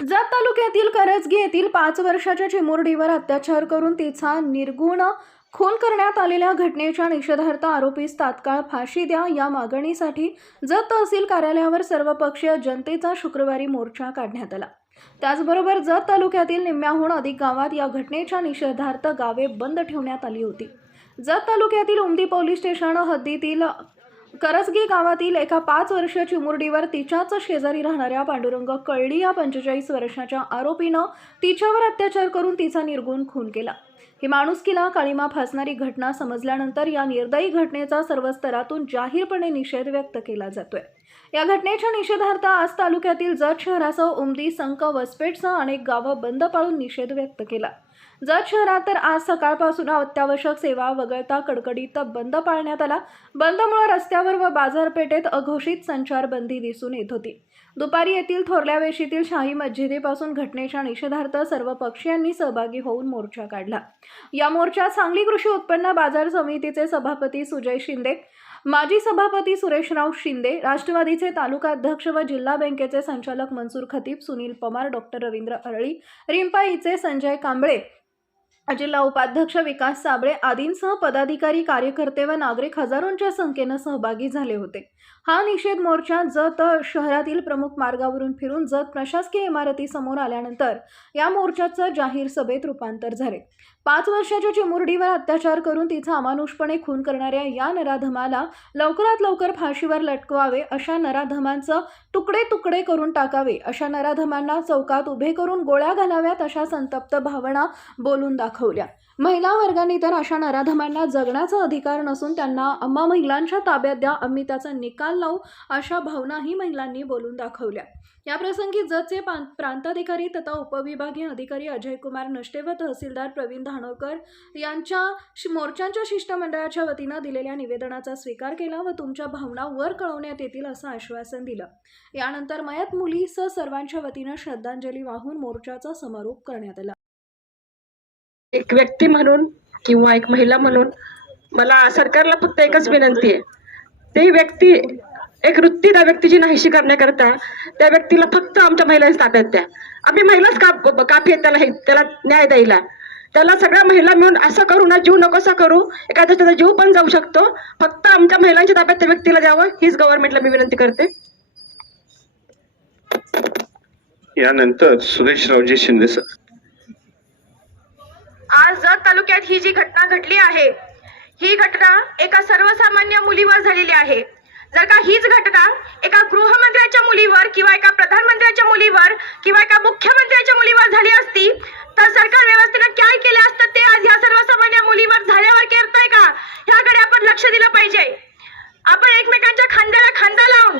जत तालुक्यातील करजगी येथील पाच वर्षाच्या चिमुरडीवर अत्याचार करून तिचा निर्गुण खून करण्यात आलेल्या घटनेच्या निषेधार्थ आरोपीस तात्काळ फाशी द्या. या मागणीसाठी जत तहसील कार्यालयावर सर्वपक्षीय जनतेचा शुक्रवारी मोर्चा काढण्यात आला. त्याचबरोबर जत तालुक्यातील निम्म्याहून अधिक गावात या घटनेच्या निषेधार्थ गावे बंद ठेवण्यात आली होती. जत तालुक्यातील उमदी पोलीस स्टेशन हद्दीतील करसगी गावातील एका पाच वर्षीय चिमुरडीवर तिच्याच शेजारी राहणाऱ्या पांडुरंग कळडी या पंचेचाळीस वर्षाच्या आरोपीनं तिच्यावर अत्याचार करून तिचा निर्गुण खून केला. ही माणुसकीला काळीमा फासणारी घटना समजल्यानंतर या निर्दयी घटनेचा सर्व स्तरातून जाहीरपणे निषेध व्यक्त केला जातोय. या घटनेच्या निषेधार्थ आज तालुक्यातील जत शहरासह उमदी संक वसपेठसह अनेक गावं बंद पाळून निषेध व्यक्त केला. जत शहरात तर आज सकाळपासून अत्यावश्यक सेवा वगळता कडकडीत बंद पाळण्यात आला. बंदमुळे रस्त्यावर व बाजारपेठेत अघोषित संचारबंदी दिसून येत होती. दुपारी येथील थोरल्या वेशीतील शाही मस्जिदीपासून घटनेच्या निषेधार्थ सर्व पक्षीयांनी सहभागी होऊन मोर्चा काढला. या मोर्चात सांगली कृषी उत्पन्न बाजार समितीचे सभापती सुजय शिंदे माजी सभापती सुरेशराव शिंदे राष्ट्रवादीचे तालुका अध्यक्ष व जिल्हा बँकेचे संचालक मनसूर खतीब सुनील पवार डॉक्टर रवींद्र अरळी रिंपाईचे संजय कांबळे जिल्हा उपाध्यक्ष विकास साबळे आदींसह पदाधिकारी कार्यकर्ते व नागरिक हजारोंच्या संख्येनं सहभागी झाले होते. हा निषेध मोर्चा जत शहरातील प्रमुख मार्गावरून फिरून जत प्रशासकीय इमारतीसमोर आल्यानंतर या मोर्चाचं जाहीर सभेत रूपांतर झाले. पाच वर्षाच्या चिमुरडीवर अत्याचार करून तिचा अमानुषपणे खून करणाऱ्या या नराधमाला लवकरात लवकर फाशीवर लटकवावे अशा नराधमांचं तुकडे तुकडे करून टाकावे अशा नराधमांना चौकात उभे करून गोळ्या घालाव्यात अशा संतप्त भावना बोलून दाखवल्या. महिला वर्गाने तर अशा नराधमांना जगण्याचा अधिकार नसून त्यांना आम्हा महिलांच्या ताब्यात द्या आम्ही त्याचा निकाल लावू अशा भावनाही महिलांनी बोलून दाखवल्या. याप्रसंगी जतचे पां- प्रांताधिकारी तथा उपविभागीय अधिकारी अजय कुमार नष्टे व तहसीलदार प्रवीण धानोरकर यांच्या शि- मोर्चांच्या शिष्टमंडळाच्या वतीनं दिलेल्या निवेदनाचा स्वीकार केला व तुमच्या भावना वर कळवण्यात येतील असं आश्वासन दिलं. यानंतर मयत मुलीसह सर्वांच्या वतीनं श्रद्धांजली वाहून मोर्चाचा समारोप करण्यात आला. एक व्यक्ती म्हणून किंवा एक महिला म्हणून मला सरकारला फक्त एकच विनंती आहे. ती व्यक्ती एक वृत्ती त्या व्यक्तीची नाहीशी करण्याकरता त्या व्यक्तीला फक्त आमच्या महिलांच्या ताब्यात द्या. आम्ही महिलाच का काफी त्याला हे त्याला न्याय द्यायला. त्याला सगळ्या महिला मिळून असं करू ना जीव नकोसा करू एखादा त्याचा जीव पण जाऊ शकतो. फक्त आमच्या महिलांच्या ताब्यात त्या व्यक्तीला द्यावं हीच गव्हर्नमेंटला मी विनंती करते. यानंतर सुरेशरावजी शिंदे सर. तालुक्यात ही जी घटना घडली आहे ही घटना एका सर्वसामान्य मुलीवर झालेली आहे. जर का हीच घटना एका गृहमंत्र्याच्या मुलीवर किंवा एका प्रधानमंत्र्याच्या मुलीवर किंवा एका मुख्यमंत्र्याच्या मुलीवर झाली असती तर सरकार व्यवस्थेनं काय केलं असतं ते आज ह्या सर्वसामान्य मुलीवर झाल्यावर करताय का? ह्याकडे आपण लक्ष दिलं पाहिजे आपण एकमेकांच्या खांद्याला खांदा लावून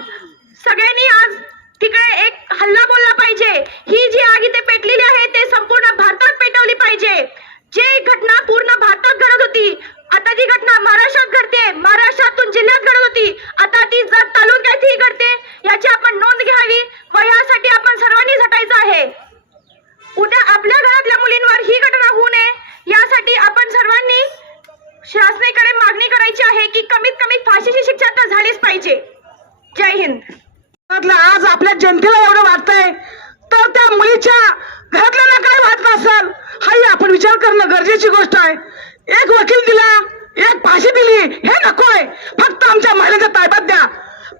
सगळ्यांनी आज तिकडे एक हल्ला बोलला पाहिजे ही जी आग इथे पेटलेली आहे ते संपूर्ण भारतात पेटवली पाहिजे जी घटना पूर्ण भारतात घडत होती ही ती घटना महाराष्ट्रात घडते. महाराष्ट्रातून जिल्ह्यात घडत होती. आता ती जर तालुक्यातही घडते. याची आपण नोंद घ्यावी. व यासाठी आपण सर्वांनी झटायचं आहे. उद्या आपल्या घरातल्या मुलींवर ही घटना होऊ नये. यासाठी आपण सर्वांनी शासनाकडे मागणी करायची आहे की कमीत कमी फाशीची शिक्षा तर झालीच पाहिजे. जय हिंद. आज आपल्या जनतेला एवढं वाटतंय. तर त्या मुलीच्या घरातल्याला काय वाटत असेल? हाही आपण विचार करणं गरजेची गोष्ट आहे. एक वकील दिला. एक फाशी दिली. हे नकोय. फक्त आमच्या महिलांच्या ताब्यात द्या.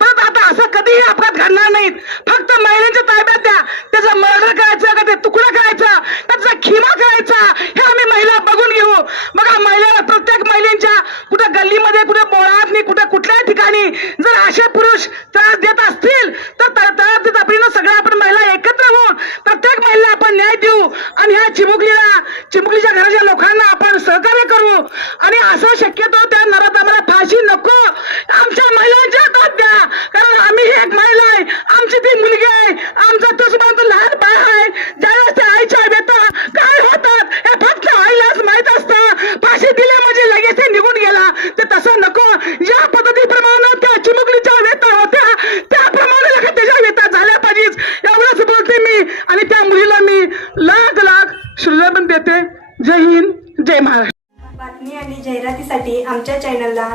परत आता असं कधीही अपघात घडणार नाहीत. फक्त महिलांच्या ताब्यात द्या. त्याचा मर्डर करायचं का ते तुकडा करायचा? त्याचा खिमा करायचा? हे आम्ही महिला बघून घेऊ. बघा महिला प्रत्येक महिलेच्या कुठं गल्लीमध्ये कुठे बोळात नाही कुठे कुठल्याही ठिकाणी जर असे पुरुष त्रास देत असतील तर त्रास देत आपण सगळ्या आपण महिला एकत्र होऊन प्रत्येक महिला आपण न्याय देऊ. आणि ह्या चिमुकलीला चिमुकलीच्या घराच्या लोकांना आपण सहकार्य करू. असं शक्यतो त्या नरात आम्हाला फाशी नको आमच्या महिलांच्या हातात द्या कारण आम्ही ही एक महिला आहे आमची ती मुलगी आहे आमचा तो सुद्धा तो लहान बाळ आहे असं नको या पद्धतीप्रमाणे त्या चिमुकलीच्या वेता होत्या त्याप्रमाणे लगा त्याच्या वेता झाल्या पाहिजे एवढंच बोलते मी आणि त्या मुलीला मी लाख लाख श्रीरामन देते जय हिंद जय महाराष्ट्र बातमी आणि जाहिरातीसाठी आमच्या चॅनलला